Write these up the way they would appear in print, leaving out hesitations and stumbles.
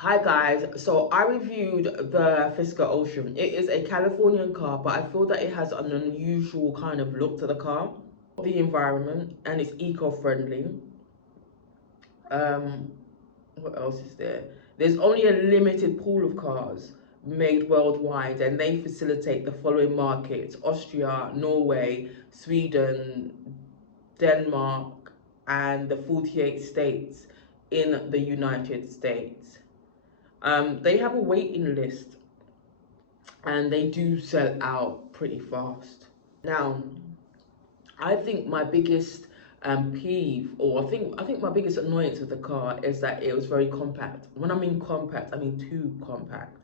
Hi guys, so I reviewed the Fisker Ocean. It is a Californian car, but I feel that it has an unusual kind of look to the car. The environment, and it's eco-friendly. Um, what else is there? There's only a limited pool of cars made worldwide, and they facilitate the following markets: Austria, Norway, Sweden, Denmark, and the 48 states in the United States. They have a waiting list, and they do sell out pretty fast. Now, I think my biggest peeve, or I think my biggest annoyance with the car is that it was very compact. When I mean compact, I mean too compact.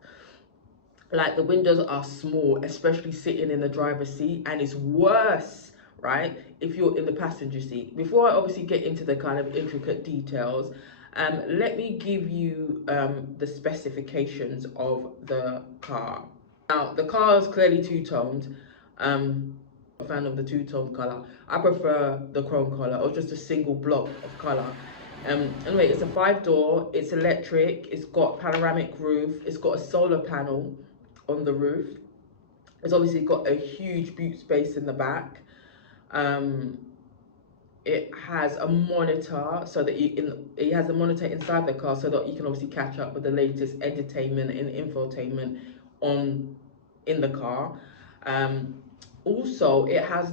Like, the windows are small, especially sitting in the driver's seat, and it's worse, right, if you're in the passenger seat. Before I obviously get into the kind of intricate details, let me give you the specifications of the car. Now, the car is clearly two-toned. A fan of the two-tone color. I prefer the chrome color, or just a single block of color. Anyway, it's a 5-door, it's electric, it's got panoramic roof, it's got a solar panel on the roof. It's obviously got a huge boot space in the back. It has a monitor, so that it has a monitor inside the car, so that you can obviously catch up with the latest entertainment and infotainment in the car. Also, it has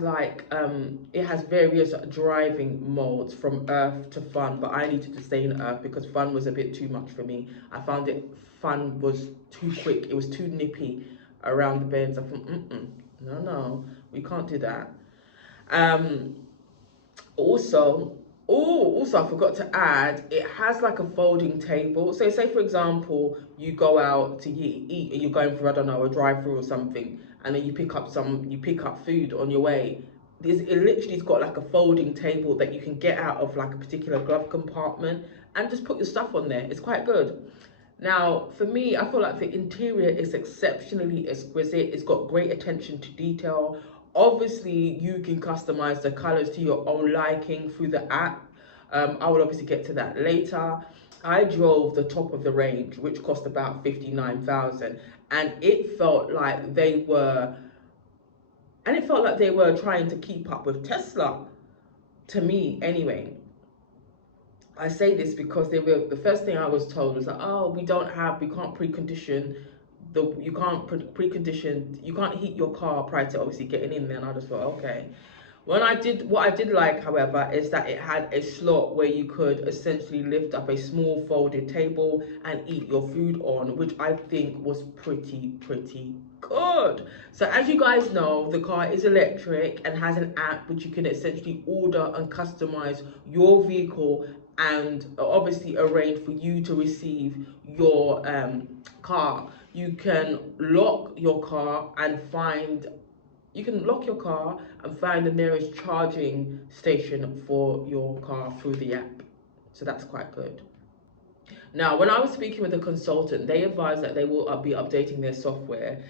various driving modes, from Earth to Fun, but I needed to stay in Earth because Fun was a bit too much for me. I found Fun was too quick. It was too nippy around the bends. I thought, no, we can't do that. Um, also, I forgot to add, it has like a folding table. So say, for example, you go out to eat and you're going for, I don't know, a drive-through or something, and then you pick up food on your way. It literally's got like a folding table that you can get out of like a particular glove compartment and just put your stuff on there. It's quite good. Now, for me, I feel like the interior is exceptionally exquisite. It's got great attention to detail. Obviously, you can customize the colors to your own liking through the app. I will obviously get to that later. I drove the top of the range, which cost about 59,000, and it felt like they were trying to keep up with Tesla, to me anyway. I say this because the first thing I was told was that, oh, we can't precondition you can't heat your car prior to obviously getting in there. And I just thought, okay. What I did like, however, is that it had a slot where you could essentially lift up a small folded table and eat your food on, which I think was pretty good. So as you guys know, the car is electric and has an app which you can essentially order and customize your vehicle, and obviously arrange for you to receive your car. You can lock your car and find the nearest charging station for your car through the app. So that's quite good. Now, when I was speaking with a consultant, they advised that they will be updating their software,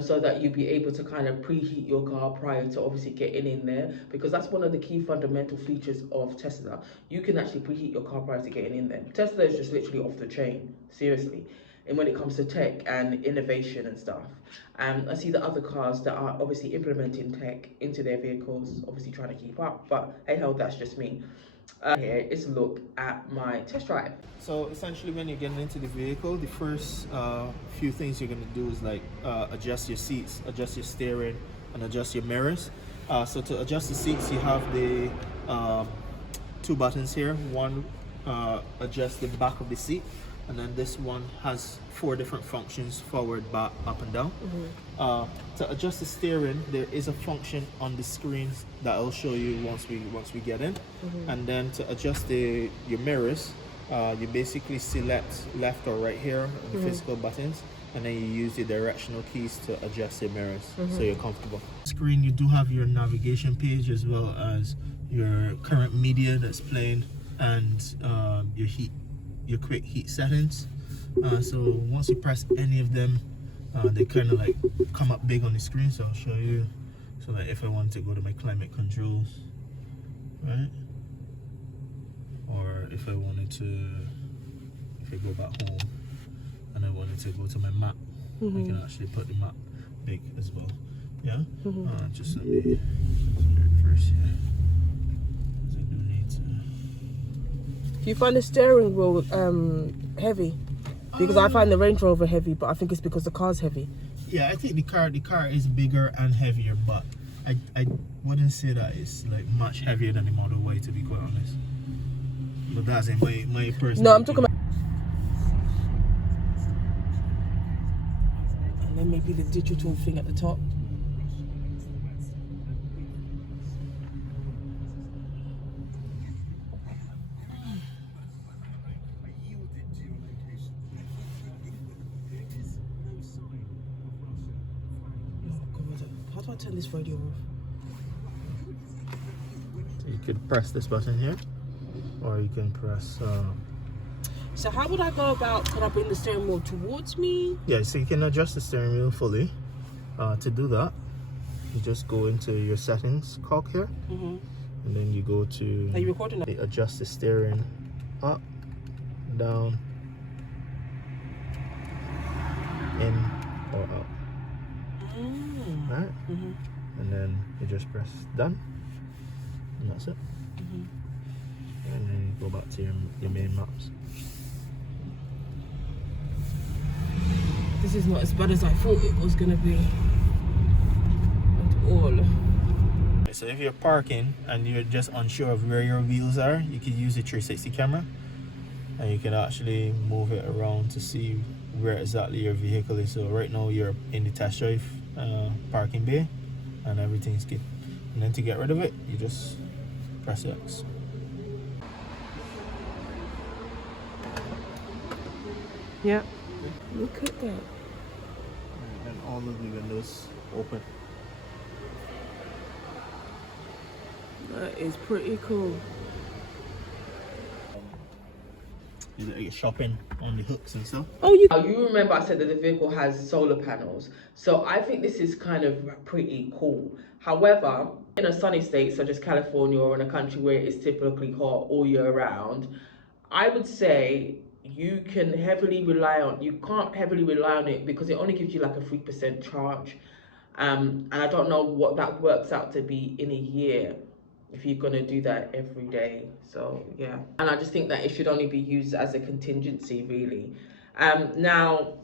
so that you'll be able to kind of preheat your car prior to obviously getting in there, because that's one of the key fundamental features of Tesla. You can actually preheat your car prior to getting in there. Tesla is just literally off the chain, seriously, and when it comes to tech and innovation and stuff. I see the other cars that are obviously implementing tech into their vehicles, obviously trying to keep up, but hey ho, that's just me. Here is a look at my test drive. So essentially, when you're getting into the vehicle, the first few things you're going to do is like adjust your seats, adjust your steering, and adjust your mirrors. So to adjust the seats, you have the two buttons here. One adjusts the back of the seat, and then this one has 4 different functions: forward, back, up, and down. To adjust the steering, there is a function on the screens that I'll show you once we get in. And then to adjust your mirrors, you basically select left or right here on the physical buttons, and then you use the directional keys to adjust your mirrors, so you're comfortable. Screen, you do have your navigation page as well as your current media that's playing, and your quick heat settings. So once you press any of them, they kind of like come up big on the screen. So I'll show you. So that if I want to go to my climate controls, right, or if I go back home, wanted to go to my map, I can actually put the map big as well. Yeah. Just let me first here. I do need to. Do you find the steering wheel heavy? Because I find the Range Rover heavy, but I think it's because the car's heavy. Yeah, I think the car is bigger and heavier, but I wouldn't say that it's like much heavier than the Model Y, to be quite honest. But that's in my personal. No, I'm talking about. And then maybe the digital thing at the top. How do I turn this radio off? So you could press this button here, or you can press. So how would I go about? Could I bring the steering wheel towards me? Yeah, so you can adjust the steering wheel fully. To do that, you just go into your settings cog here, and then you go to. Are you recording that? Adjust the steering up, down, in or out. Right? And then you just press done, and that's it. And then you go back to your main maps. This is not as bad as I thought it was gonna be at all. So if you're parking and you're just unsure of where your wheels are, you can use the 360 camera, and you can actually move it around to see where exactly your vehicle is. So right now you're in the test drive parking bay, and everything's good. And then to get rid of it, you just press X. Yeah. Look at that. And all of the windows open. That is pretty cool. You're shopping on the hooks and stuff. Oh, you remember I said that the vehicle has solar panels, so I think this is kind of pretty cool. However, in a sunny state such as California, or in a country where it's typically hot all year round, I would say you can't heavily rely on it, because it only gives you like a 3% charge, and I don't know what that works out to be in a year if you're going to do that every day. So yeah, and I just think that it should only be used as a contingency, really. Now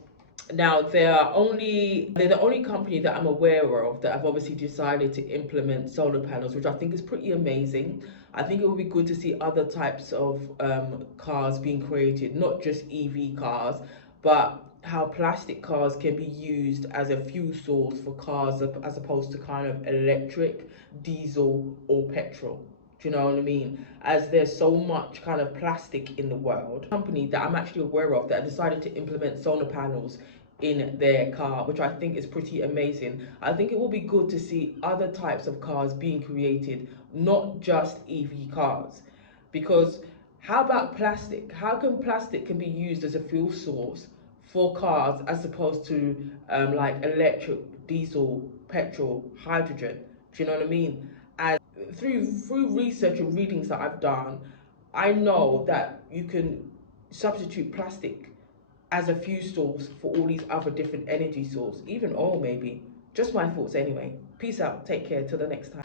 they're the only company that I'm aware of that have obviously decided to implement solar panels, which I think is pretty amazing. I think it would be good to see other types of cars being created, not just EV cars, but how plastic cars can be used as a fuel source for cars, as opposed to kind of electric, diesel, or petrol. Do you know what I mean? As there's so much kind of plastic in the world. A company that I'm actually aware of that decided to implement solar panels in their car, which I think is pretty amazing. I think it will be good to see other types of cars being created, not just EV cars. Because how about plastic? How come plastic can be used as a fuel source for cars, as opposed to like electric, diesel, petrol, hydrogen? Do you know what I mean? And through research and readings that I've done, I know that you can substitute plastic as a fuel source for all these other different energy sources, even oil maybe. Just my thoughts anyway. Peace out, take care, till the next time.